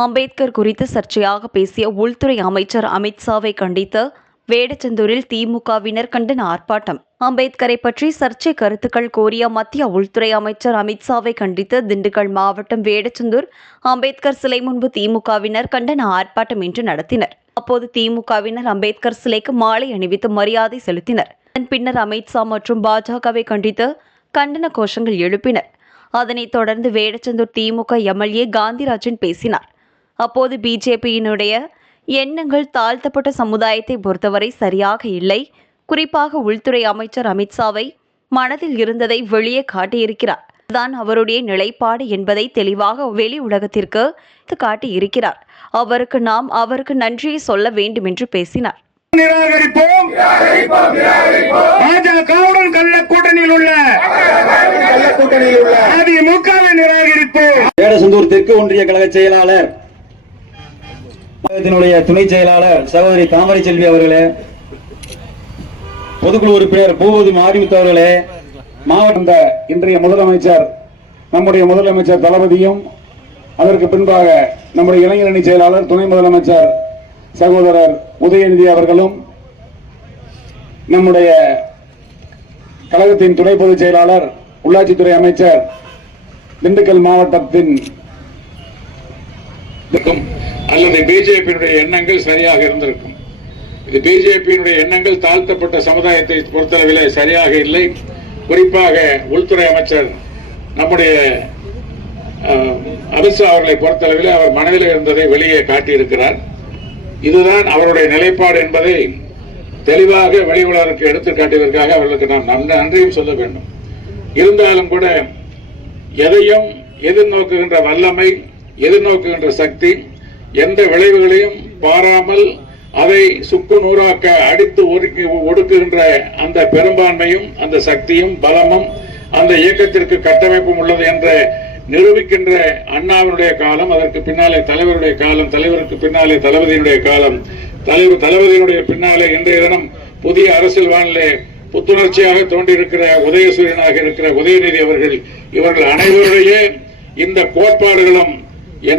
அம்பேத்கர் குறித்து சர்ச்சையாக பேசிய உள்துறை அமைச்சர் அமித்ஷாவை கண்டித்து வேடச்சந்தூரில் திமுகவினர் கண்டன ஆர்ப்பாட்டம். அம்பேத்கரை பற்றி சர்ச்சை கருத்துக்கள் கோரிய மத்திய உள்துறை அமைச்சர் அமித்ஷாவை கண்டித்து திண்டுக்கல் மாவட்டம் வேடச்சந்தூர் அம்பேத்கர் சிலை முன்பு திமுகவினர் கண்டன ஆர்ப்பாட்டம் இன்று நடத்தினர். அப்போது திமுகவினர் அம்பேத்கர் சிலைக்கு மாலை அணிவித்து மரியாதை செலுத்தினர். அதன் பின்னர் அமித்ஷா மற்றும் பாஜகவை கண்டித்து கண்டன கோஷங்கள் எழுப்பினர். அதனைத் தொடர்ந்து வேடச்சந்தூர் திமுக எம்எல்ஏ காந்திராஜன் பேசினார். அப்போது பிஜேபியினுடைய எண்ணங்கள் தாழ்த்தப்பட்ட சமுதாயத்தை பொறுத்தவரை சரியாக இல்லை. குறிப்பாக உள்துறை அமைச்சர் அமித்ஷாவை மனதில் இருந்ததை வெளியே காட்டியிருக்கிறார். இதுதான் அவருடைய நிலைப்பாடு என்பதை தெளிவாக வெளி உலகத்திற்கு காட்டியிருக்கிறார். அவருக்கு நன்றியை சொல்ல வேண்டும் என்று பேசினார். நிராகரிப்போம். பாஜகவுடன் கள்ள கூட்டணியில் உள்ள அதிமுகவை நிராகரிப்போம். வேடசந்தூர் தெற்கு ஒன்றிய கழக செயலாளர், துணை செயலாளர் சகோதரி தாமரை செல்வி அவர்களே, பொதுக்குழு உறுப்பினர் பூபதி மாரிமுத்து அவர்களே, மாவட்ட இன்றைய முதலமைச்சர் நம்முடைய முதலமைச்சர் தளபதியும், அதற்கு பின்பாக நம்முடைய இளைஞரணி செயலாளர் துணை முதலமைச்சர் சகோதரர் உதயநிதி அவர்களும், நம்முடைய கழகத்தின் துணை பொதுச் செயலாளர் உள்ளாட்சித்துறை அமைச்சர் திண்டுக்கல் மாவட்டத்தின் அல்லது பிஜேபியினுடைய எண்ணங்கள் சரியாக இருந்திருக்கும். இது பிஜேபியினுடைய எண்ணங்கள் தாழ்த்தப்பட்ட சமுதாயத்தை பொறுத்தளவிலே சரியாக இல்லை. குறிப்பாக உள்துறை அமைச்சர் நம்முடைய அமித்ஷா அவர்களை பொறுத்தளவிலே அவர் மனதில் இருந்ததை வெளியே காட்டியிருக்கிறார். இதுதான் அவருடைய நிலைப்பாடு என்பதை தெளிவாக வெளி உலகிற்கு எடுத்து காட்டியதற்காக அவர்களுக்கு நாம் நன்றியும் சொல்ல வேண்டும். இருந்தாலும் கூட எதையும் எதிர்நோக்குகின்ற வல்லமை, எதிர்நோக்குகின்ற சக்தி, எந்த விளைவுகளையும் பாராமல் அதை சுக்கு நூறாக்க அடித்து ஒடுக்குகின்ற அந்த பெரும்பான்மையும் அந்த சக்தியும் பலமும் அந்த இயக்கத்திற்கு கட்டமைப்பும் உள்ளது என்ற நிரூபிக்கின்ற அண்ணாவினுடைய காலம், அதற்கு பின்னாலே தலைவருடைய காலம், தலைவருக்கு பின்னாலே தளபதியினுடைய காலம், தளபதியினுடைய பின்னாலே இன்றைய தினம் புதிய அரசியல் வானிலே புத்துணர்ச்சியாக தோன்றியிருக்கிற உதயசூரியனாக இருக்கிற உதயநிதி அவர்கள், இவர்கள் அனைவருடைய இந்த கோட்பாடுகளும்